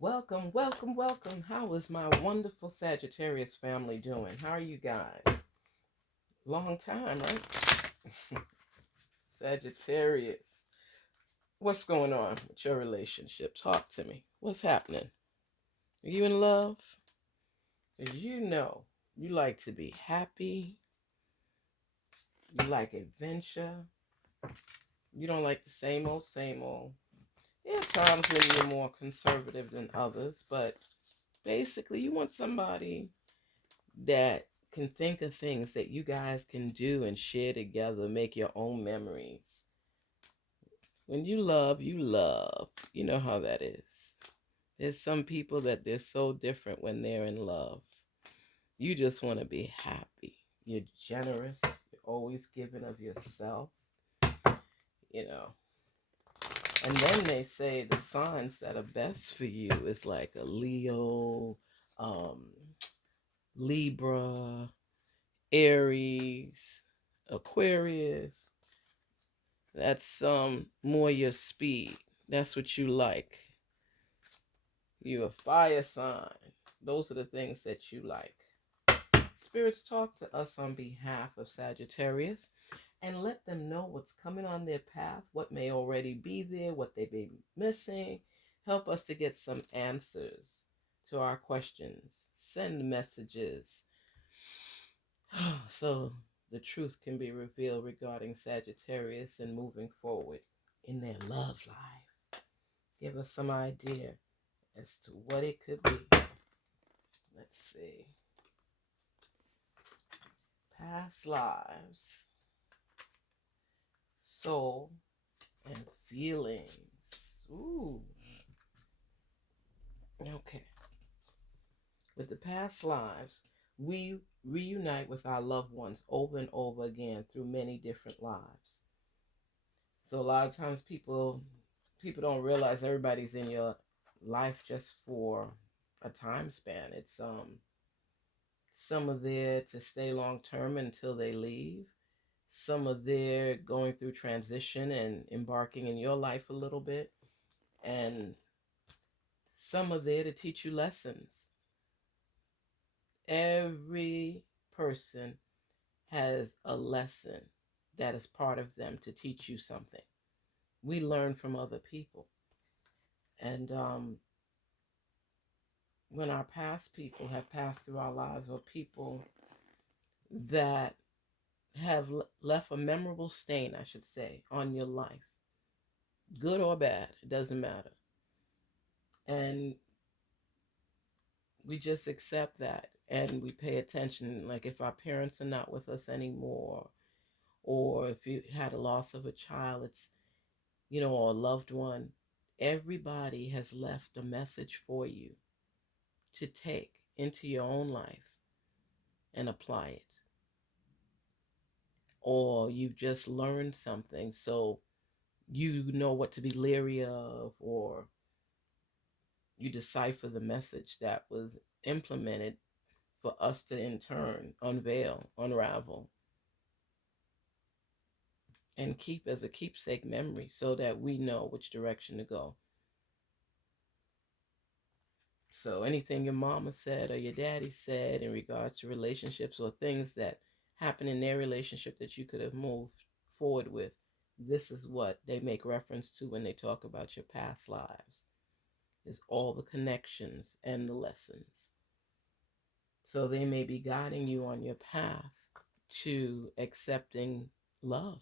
Welcome, welcome, welcome. How is my wonderful Sagittarius family doing? How are you guys? Long time, right? Sagittarius. What's going on with your relationship? Talk to me. What's happening? Are you in love? Because you know you like to be happy. You like adventure. You don't like the same old, same old. There are times when you're more conservative than others, but basically you want somebody that can think of things that you guys can do and share together, make your own memories. When you love, you love. You know how that is. There's some people that they're so different when they're in love. You just want to be happy. You're generous. You're always giving of yourself, you know. And then they say the signs that are best for you is like a Leo, um, Libra, Aries, Aquarius. That's more your speed. That's what you like. You a fire sign. Those are the things that you like. Spirits, talk to us on behalf of Sagittarius and let them know what's coming on their path, what may already be there, what they may be missing. Help us to get some answers to our questions. Send messages so the truth can be revealed regarding Sagittarius and moving forward in their love life. Give us some idea as to what it could be. Let's see. Past lives, soul, and feelings. Ooh. Okay. With the past lives, we reunite with our loved ones over and over again through many different lives. So a lot of times people don't realize everybody's in your life just for a time span. It's some are there to stay long term until they leave. Some are there going through transition and embarking in your life a little bit. And some are there to teach you lessons. Every person has a lesson that is part of them to teach you something. We learn from other people. And when our past people have passed through our lives, or people that have left a memorable stain, I should say, on your life, good or bad, it doesn't matter. And we just accept that and we pay attention. Like if our parents are not with us anymore, or if you had a loss of a child, it's, or a loved one, everybody has left a message for you to take into your own life and apply it. Or you've just learned something, so you know what to be leery of, or you decipher the message that was implemented for us to in turn unveil, unravel, and keep as a keepsake memory so that we know which direction to go. So anything your mama said or your daddy said in regards to relationships or things that happen in their relationship that you could have moved forward with, this is what they make reference to when they talk about your past lives, is all the connections and the lessons. So they may be guiding you on your path to accepting love,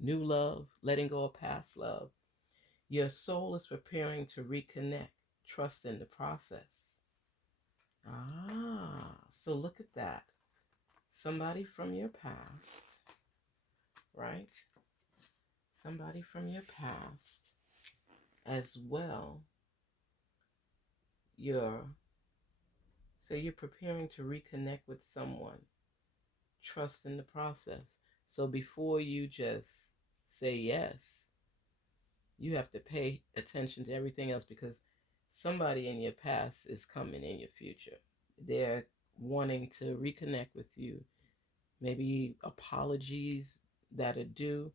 new love, letting go of past love. Your soul is preparing to reconnect. Trust in the process. So look at that. Somebody from your past, right? Somebody from your past as well. You're preparing to reconnect with someone. Trust in the process. So before you just say yes, you have to pay attention to everything else, because somebody in your past is coming in your future. They're wanting to reconnect with you. Maybe apologies that are due.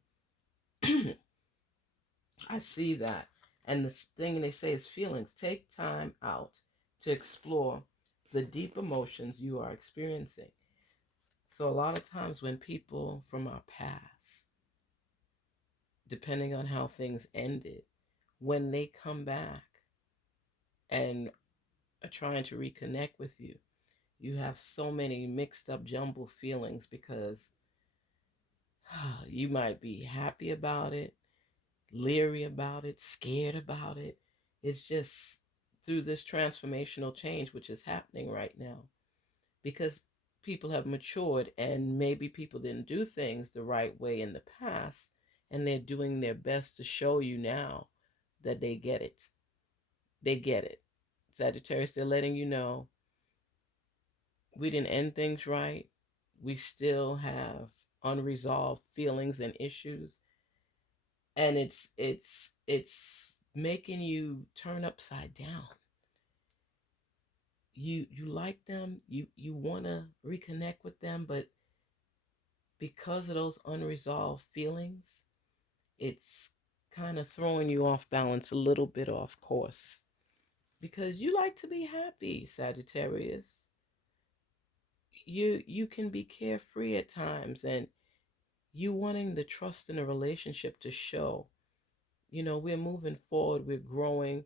I see that. And the thing they say is feelings. Take time out to explore the deep emotions you are experiencing. So a lot of times when people from our past, depending on how things ended, when they come back and are trying to reconnect with you, you have so many mixed up, jumbled feelings because you might be happy about it, leery about it, scared about it. It's just through this transformational change, which is happening right now, because people have matured and maybe people didn't do things the right way in the past, and they're doing their best to show you now that they get it. They get it. Sagittarius, they're letting you know we didn't end things right. We still have unresolved feelings and issues, and it's making you turn upside down. You like them, you want to reconnect with them, but because of those unresolved feelings, it's kind of throwing you off balance, a little bit off course, because you like to be happy, Sagittarius. You can be carefree at times, and you wanting the trust in a relationship to show, we're moving forward, we're growing.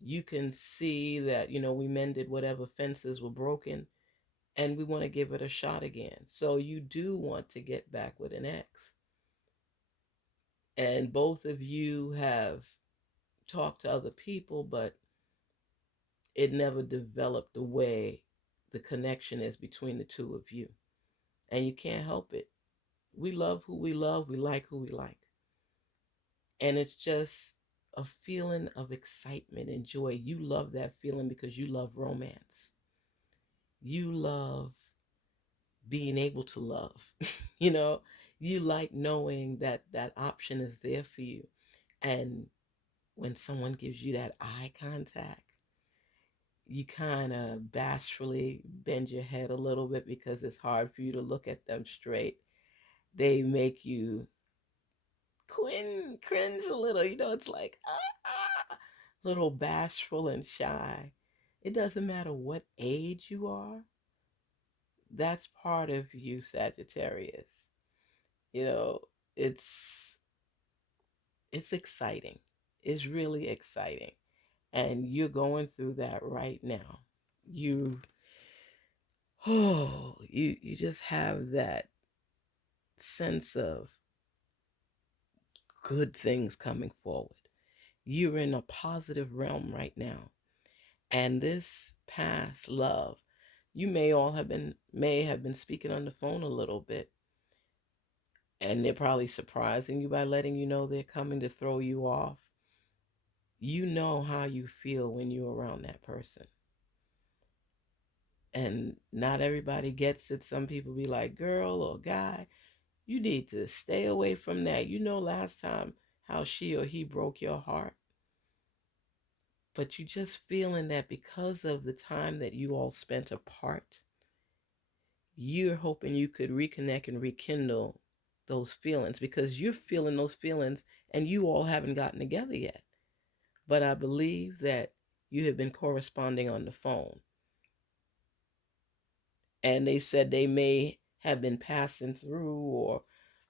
You can see that, we mended whatever fences were broken, and we want to give it a shot again. So you do want to get back with an ex. And both of you have talked to other people, but it never developed the way the connection is between the two of you. And you can't help it. We love who we love, we like who we like. And it's just a feeling of excitement and joy. You love that feeling because you love romance. You love being able to love. you know, you like knowing that that option is there for you. And when someone gives you that eye contact, you kind of bashfully bend your head a little bit because it's hard for you to look at them straight. They make you cringe a little. It's like, little bashful and shy. It doesn't matter what age you are. That's part of you, Sagittarius. You know, it's it's exciting. It's really exciting. And you're going through that right now. You you just have that sense of good things coming forward. You're in a positive realm right now. And this past love, you may have been speaking on the phone a little bit, and they're probably surprising you by letting you know they're coming to throw you off. You know how you feel when you're around that person. And not everybody gets it. Some people be like, girl or guy, you need to stay away from that. Last time how she or he broke your heart. But you just feeling that because of the time that you all spent apart, you're hoping you could reconnect and rekindle those feelings because you're feeling those feelings and you all haven't gotten together yet. But I believe that you have been corresponding on the phone. And they said they may have been passing through or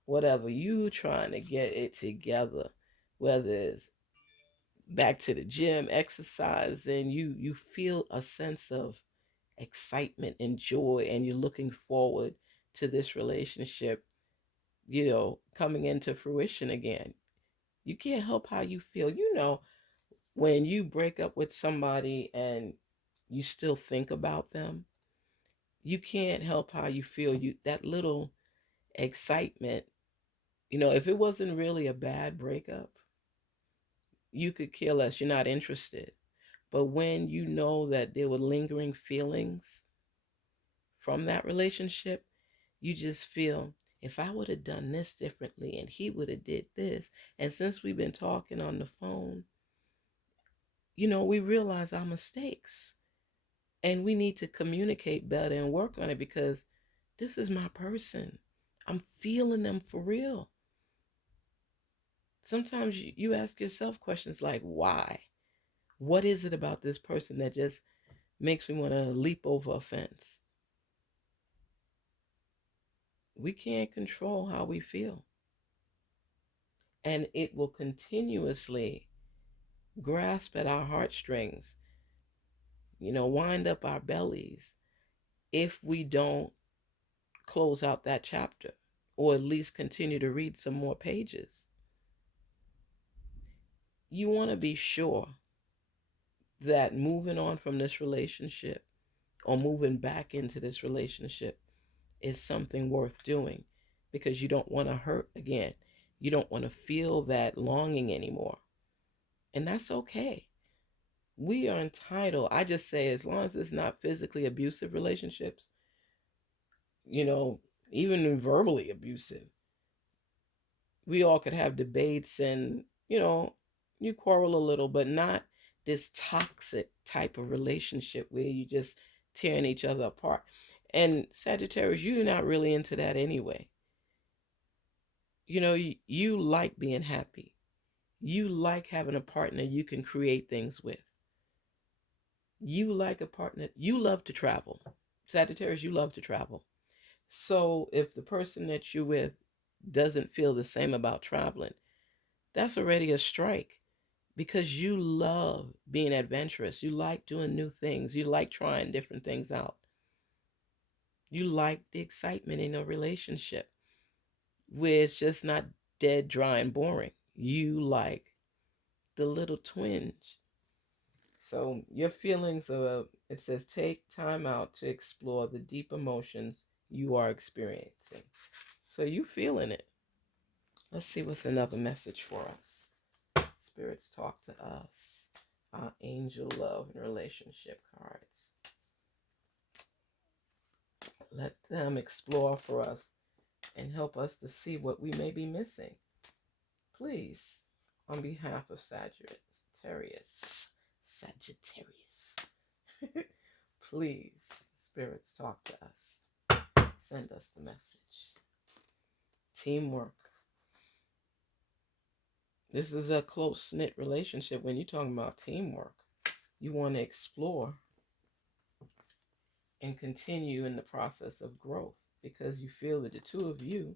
whatever. You trying to get it together, whether it's back to the gym, exercising, you feel a sense of excitement and joy, and you're looking forward to this relationship, coming into fruition again. You can't help how you feel. When you break up with somebody and you still think about them, you can't help how you feel. That little excitement, if it wasn't really a bad breakup, you could care less. You're not interested. But when you know that there were lingering feelings from that relationship, you just feel, if I would have done this differently and he would have did this, and since we've been talking on the phone, we realize our mistakes and we need to communicate better and work on it because this is my person. I'm feeling them for real. Sometimes you ask yourself questions like, why? What is it about this person that just makes me want to leap over a fence? We can't control how we feel. And it will continuously grasp at our heartstrings, wind up our bellies if we don't close out that chapter or at least continue to read some more pages. You want to be sure that moving on from this relationship or moving back into this relationship is something worth doing, because you don't want to hurt again. You don't want to feel that longing anymore. And that's okay. We are entitled. I just say, as long as it's not physically abusive relationships, you know, even verbally abusive, we all could have debates and, you quarrel a little, but not this toxic type of relationship where you just tearing each other apart. And Sagittarius, you're not really into that anyway. You like being happy. You like having a partner you can create things with. You like a partner. You love to travel. Sagittarius, you love to travel. So if the person that you're with doesn't feel the same about traveling, that's already a strike, because you love being adventurous. You like doing new things. You like trying different things out. You like the excitement in a relationship where it's just not dead, dry, and boring. You like the little twinge. So your feelings of, it says, take time out to explore the deep emotions you are experiencing. So you feeling it. Let's see what's another message for us. Spirits, talk to us. Our angel love and relationship cards. Let them explore for us and help us to see what we may be missing. Please, on behalf of Sagittarius, please, spirits, talk to us. Send us the message. Teamwork. This is a close-knit relationship. When you're talking about teamwork, you want to explore and continue in the process of growth, because you feel that the two of you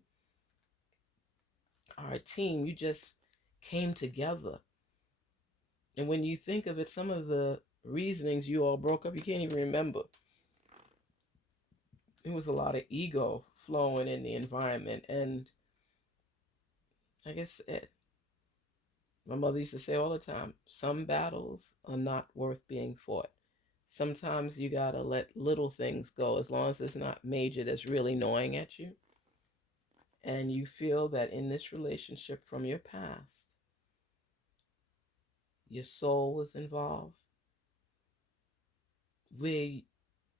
are a team. You just came together. And when you think of it, some of the reasonings you all broke up, you can't even remember. It was a lot of ego flowing in the environment. And like I said, my mother used to say all the time, some battles are not worth being fought. Sometimes you gotta let little things go, as long as it's not major that's really gnawing at you. And you feel that in this relationship from your past, your soul was involved, where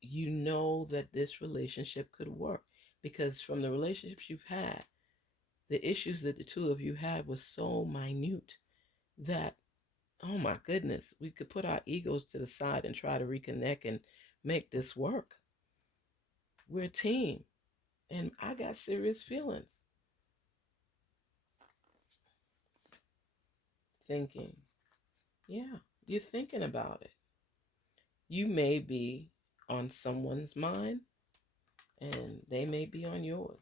you know that this relationship could work. Because from the relationships you've had, the issues that the two of you had was so minute that, oh my goodness, we could put our egos to the side and try to reconnect and make this work. We're a team. And I got serious feelings. Thinking. Yeah, you're thinking about it. You may be on someone's mind and they may be on yours.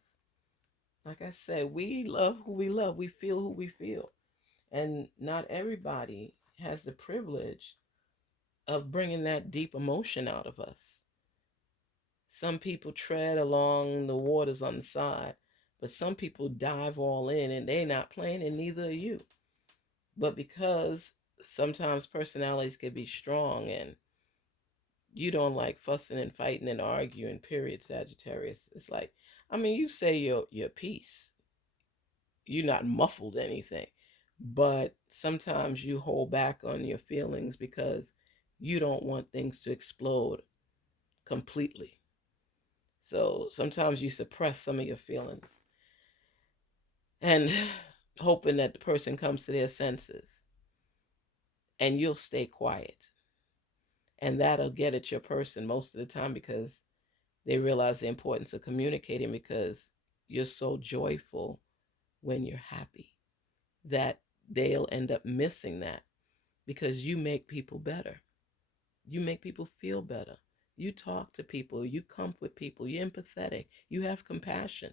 Like I said, we love who we love. We feel who we feel. And not everybody has the privilege of bringing that deep emotion out of us. Some people tread along the waters on the side, but some people dive all in, and they're not playing, and neither are you. But because sometimes personalities can be strong and you don't like fussing and fighting and arguing, period, Sagittarius. It's like, you say your piece. You're not muffled anything. But sometimes you hold back on your feelings because you don't want things to explode completely. So sometimes you suppress some of your feelings and hoping that the person comes to their senses, and you'll stay quiet. And that'll get at your person most of the time, because they realize the importance of communicating, because you're so joyful when you're happy that they'll end up missing that because you make people better. You make people feel better. You talk to people, you comfort people, you're empathetic, you have compassion.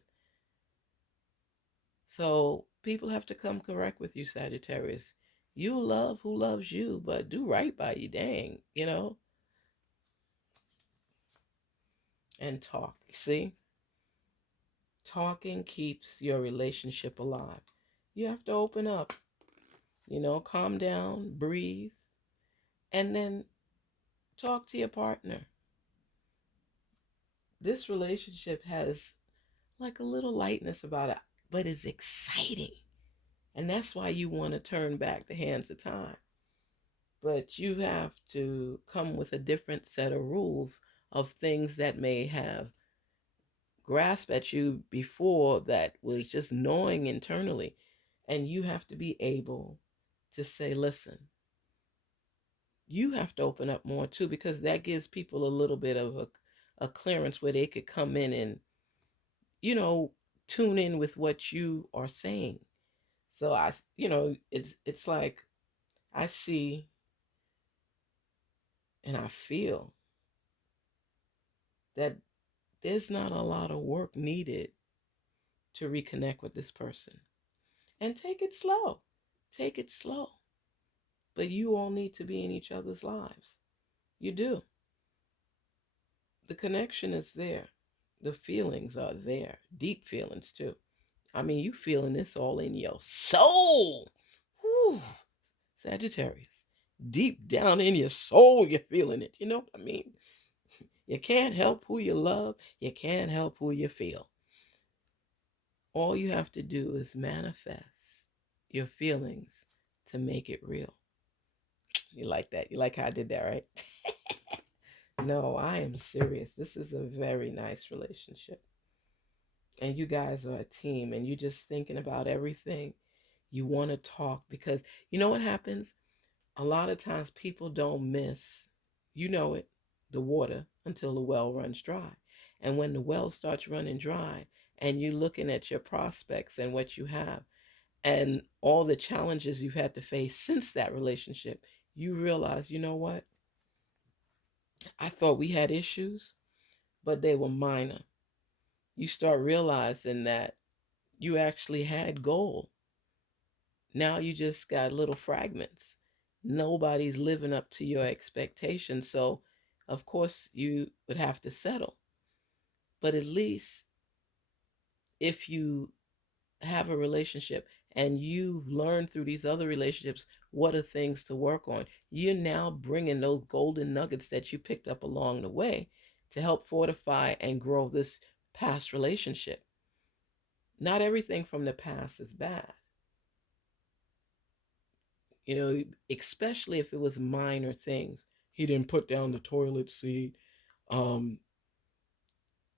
So people have to come correct with you, Sagittarius. You love who loves you, but do right by you, dang, and talk. See, talking keeps your relationship alive. You have to open up, calm down, breathe, and then talk to your partner. This relationship has like a little lightness about it, but it's exciting. And that's why you want to turn back the hands of time. But you have to come with a different set of rules of things that may have grasped at you before that was just gnawing internally. And you have to be able to say, listen, you have to open up more too, because that gives people a little bit of a clearance where they could come in and, you know, tune in with what you are saying. So it's like I see and I feel that there's not a lot of work needed to reconnect with this person. And take it slow. Take it slow. But you all need to be in each other's lives. You do. The connection is there. The feelings are there. Deep feelings too. I mean, you feeling this all in your soul. Whew. Sagittarius. Deep down in your soul, you're feeling it. You know what I mean? You can't help who you love. You can't help who you feel. All you have to do is manifest your feelings to make it real. You like that? You like how I did that, right? No, I am serious. This is a very nice relationship. And you guys are a team and you're just thinking about everything. You want to talk because you know what happens? A lot of times people don't miss, the water until the well runs dry. And when the well starts running dry and you're looking at your prospects and what you have and all the challenges you've had to face since that relationship, you realize, you know what? I thought we had issues, but they were minor. You start realizing that you actually had gold. Now you just got little fragments. Nobody's living up to your expectations. So, of course, you would have to settle. But at least if you have a relationship and you've learned through these other relationships what are things to work on, you're now bringing those golden nuggets that you picked up along the way to help fortify and grow this past relationship. Not everything from the past is bad, especially if it was minor things. He didn't put down the toilet seat. Um,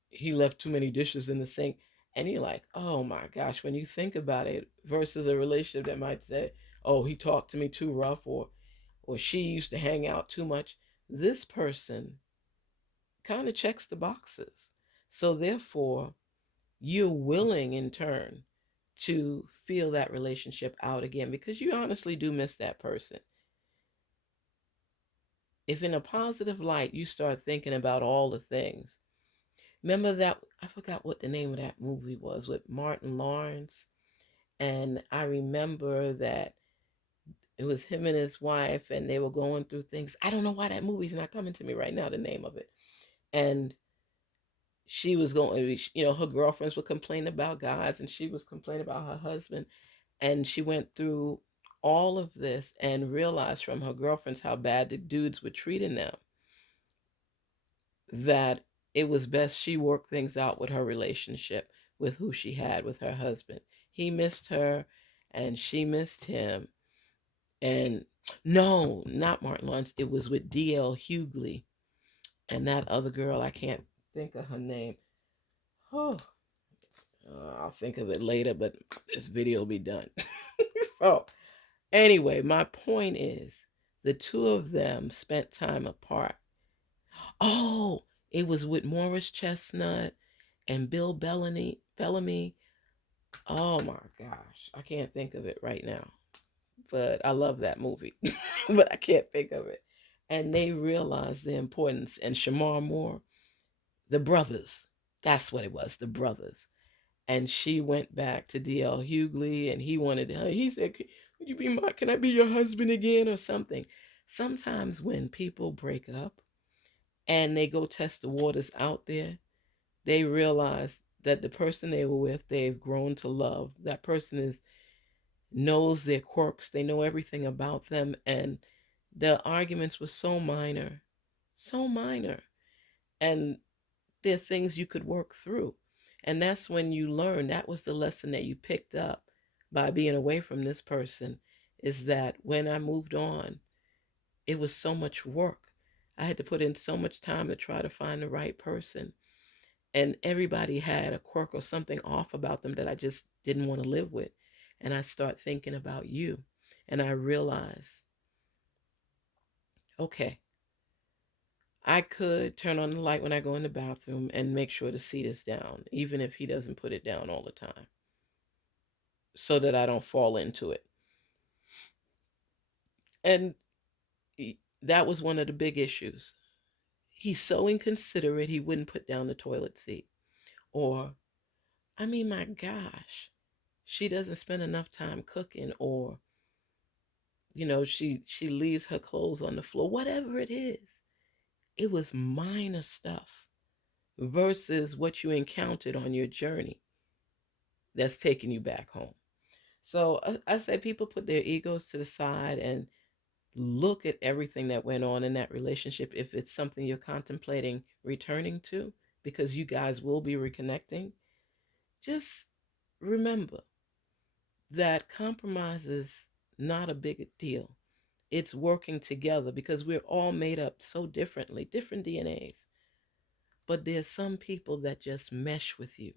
he left too many dishes in the sink. And you're like, oh my gosh, when you think about it, versus a relationship that might say, oh, he talked to me too rough, or she used to hang out too much. This person kind of checks the boxes. So therefore, you're willing in turn to feel that relationship out again because you honestly do miss that person. If in a positive light you start thinking about all the things, remember that I forgot what the name of that movie was with Martin Lawrence, and I remember that it was him and his wife, and they were going through things. I don't know why that movie's not coming to me right now, the name of it. And she was going, her girlfriends would complain about guys, and she was complaining about her husband, and she went through all of this and realized from her girlfriends how bad the dudes were treating them, that it was best she worked things out with her relationship with who she had with her husband. He missed her and she missed him. And no, not Martin Lawrence. It was with D.L. Hughley and that other girl. I can't think of her name. Oh, I'll think of it later, but this video will be done. So, anyway, my point is the two of them spent time apart. Oh, it was with Morris Chestnut and Bill Bellamy. Oh my gosh, I can't think of it right now. but I love that movie, but I can't think of it. And they realized the importance. And Shamar Moore, the brothers, that's what it was, the brothers. And she went back to D.L. Hughley, and he wanted her. He said, "Would you be my? Can I be your husband again, or something?" Sometimes when people break up and they go test the waters out there, they realize that the person they were with, they've grown to love. That person is knows their quirks. They know everything about them, and the arguments were so minor, and they're things you could work through. And that's when you learn. That was the lesson that you picked up by being away from this person, is that when I moved on, it was so much work. I had to put in so much time to try to find the right person. And everybody had a quirk or something off about them that I just didn't want to live with. And I start thinking about you. And I realize, okay, I could turn on the light when I go in the bathroom and make sure the seat is down, even if he doesn't put it down all the time, so that I don't fall into it. And that was one of the big issues. He's so inconsiderate, he wouldn't put down the toilet seat. Or, I mean, my gosh, she doesn't spend enough time cooking, or, she leaves her clothes on the floor, whatever it is. It was minor stuff versus what you encountered on your journey that's taking you back home. So I say people put their egos to the side and look at everything that went on in that relationship if it's something you're contemplating returning to, because you guys will be reconnecting. Just remember that compromise is not a big deal. It's working together, because we're all made up so differently, different DNAs. But there's some people that just mesh with you,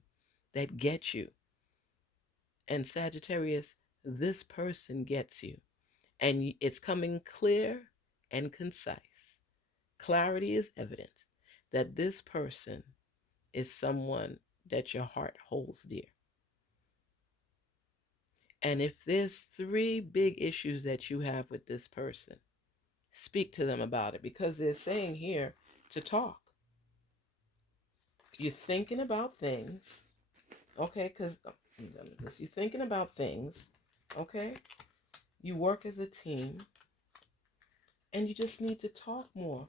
that get you. And Sagittarius, this person gets you. And it's coming clear and concise. Clarity is evident that this person is someone that your heart holds dear. And if there's 3 big issues that you have with this person, speak to them about it, because they're saying here to talk. You're thinking about things, okay? Because you're thinking about things, okay? You work as a team, and you just need to talk more,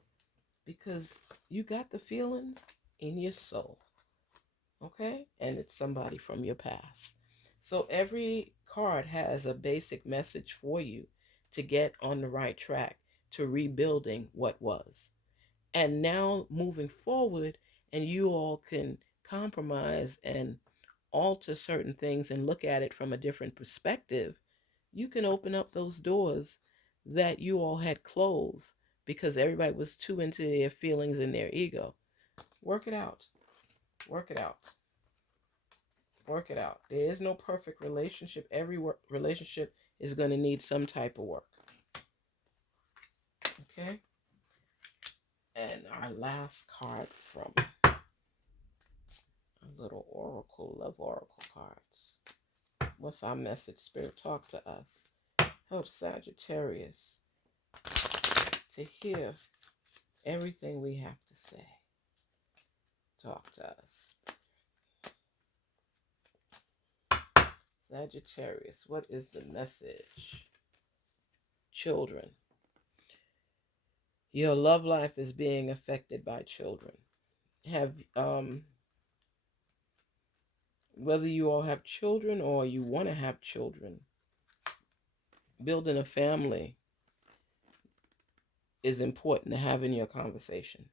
because you got the feelings in your soul, okay? And it's somebody from your past. So every card has a basic message for you to get on the right track to rebuilding what was. And now moving forward, and you all can compromise and alter certain things and look at it from a different perspective, you can open up those doors that you all had closed because everybody was too into their feelings and their ego. Work it out. Work it out. Work it out. There is no perfect relationship. Every relationship is going to need some type of work. Okay? And our last card from a little oracle, love oracle cards. What's our message, Spirit? Talk to us. Help Sagittarius to hear everything we have to say. Talk to us. Sagittarius, what is the message? Children. Your love life is being affected by children. Have whether you all have children or you want to have children, building a family is important to have in your conversation.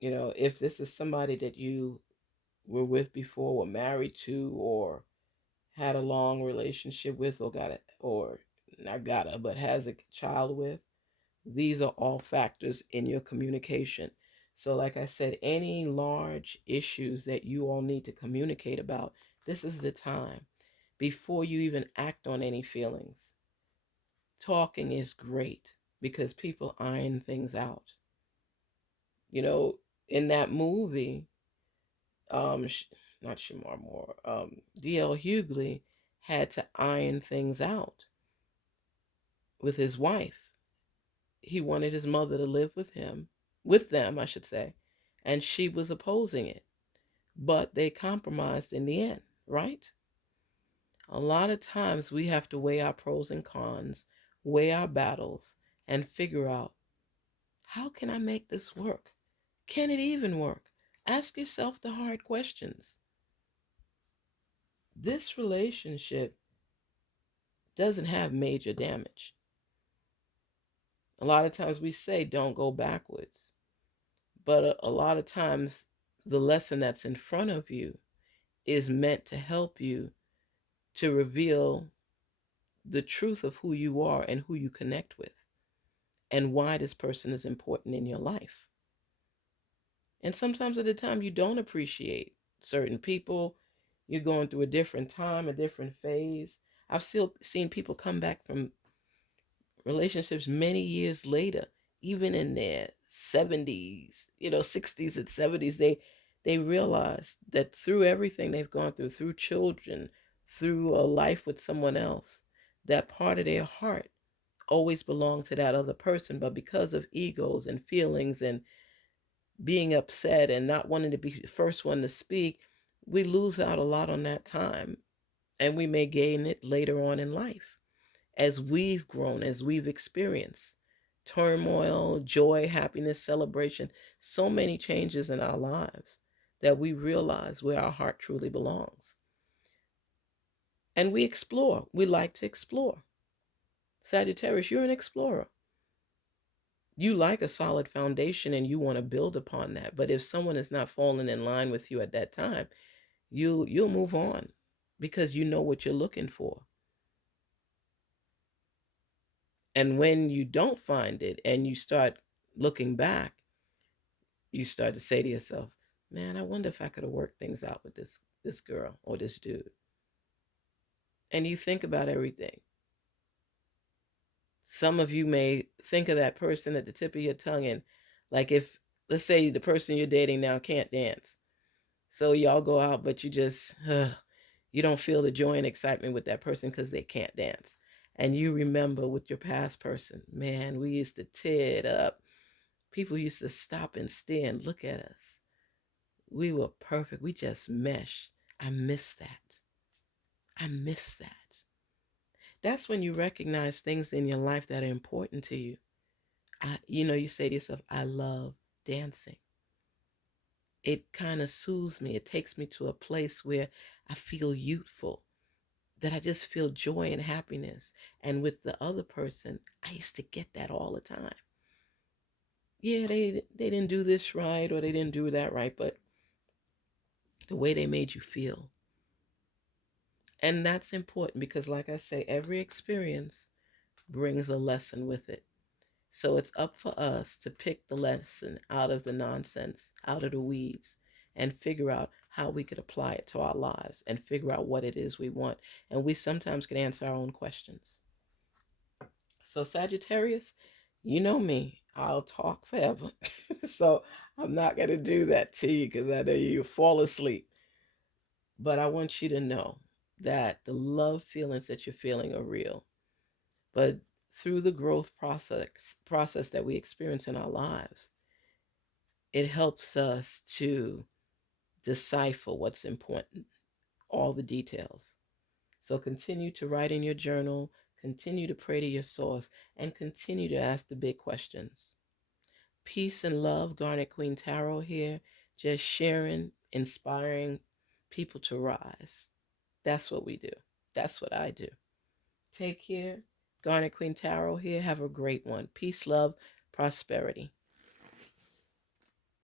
If this is somebody that you were with before, were married to, or had a long relationship with, or but has a child with, these are all factors in your communication. So like I said, any large issues that you all need to communicate about, this is the time. Before you even act on any feelings, talking is great because people iron things out. In that movie, not Shamar Moore, D.L. Hughley, had to iron things out with his wife. He wanted his mother to live with them, I should say, and she was opposing it. But they compromised in the end, right? A lot of times we have to weigh our pros and cons, weigh our battles, and figure out, how can I make this work? Can it even work? Ask yourself the hard questions. This relationship doesn't have major damage. A lot of times we say don't go backwards, but a lot of times the lesson that's in front of you is meant to help you to reveal the truth of who you are and who you connect with and why this person is important in your life. And sometimes at the time you don't appreciate certain people. You're going through a different time, a different phase. I've still seen people come back from relationships many years later, even in their 70s, 60s and 70s. They realize that through everything they've gone through children, through a life with someone else, that part of their heart always belonged to that other person. But because of egos and feelings and being upset and not wanting to be the first one to speak, we lose out a lot on that time, and we may gain it later on in life as we've grown, as we've experienced turmoil, joy, happiness, celebration, so many changes in our lives that we realize where our heart truly belongs. And we explore. We like to explore. Sagittarius, you're an explorer. You like a solid foundation and you want to build upon that. But if someone is not falling in line with you at that time, you'll move on because you know what you're looking for. And when you don't find it and you start looking back, you start to say to yourself, man, I wonder if I could have worked things out with this girl or this dude. And you think about everything. Some of you may think of that person at the tip of your tongue, and like, if, let's say, the person you're dating now can't dance. So y'all go out, but you don't feel the joy and excitement with that person because they can't dance. And you remember with your past person, man, we used to tear it up. People used to stop and stare and look at us. We were perfect. We just meshed. I miss that. I miss that. That's when you recognize things in your life that are important to you. You say to yourself, I love dancing. It kind of soothes me. It takes me to a place where I feel youthful, that I just feel joy and happiness. And with the other person, I used to get that all the time. Yeah, they didn't do this right or they didn't do that right, but the way they made you feel. And that's important because, like I say, every experience brings a lesson with it. So it's up for us to pick the lesson out of the nonsense, out of the weeds, and figure out how we could apply it to our lives and figure out what it is we want. And we sometimes can answer our own questions. So Sagittarius, you know me, I'll talk forever. So I'm not going to do that to you because I know you fall asleep. But I want you to know that the love feelings that you're feeling are real. But through the growth process that we experience in our lives, it helps us to decipher what's important, all the details. So continue to write in your journal, continue to pray to your source, and continue to ask the big questions. Peace and love, Garnetqueentarot here, just sharing, inspiring people to rise. That's what we do. That's what I do. Take care. Garnetqueentarot here. Have a great one. Peace, love, prosperity.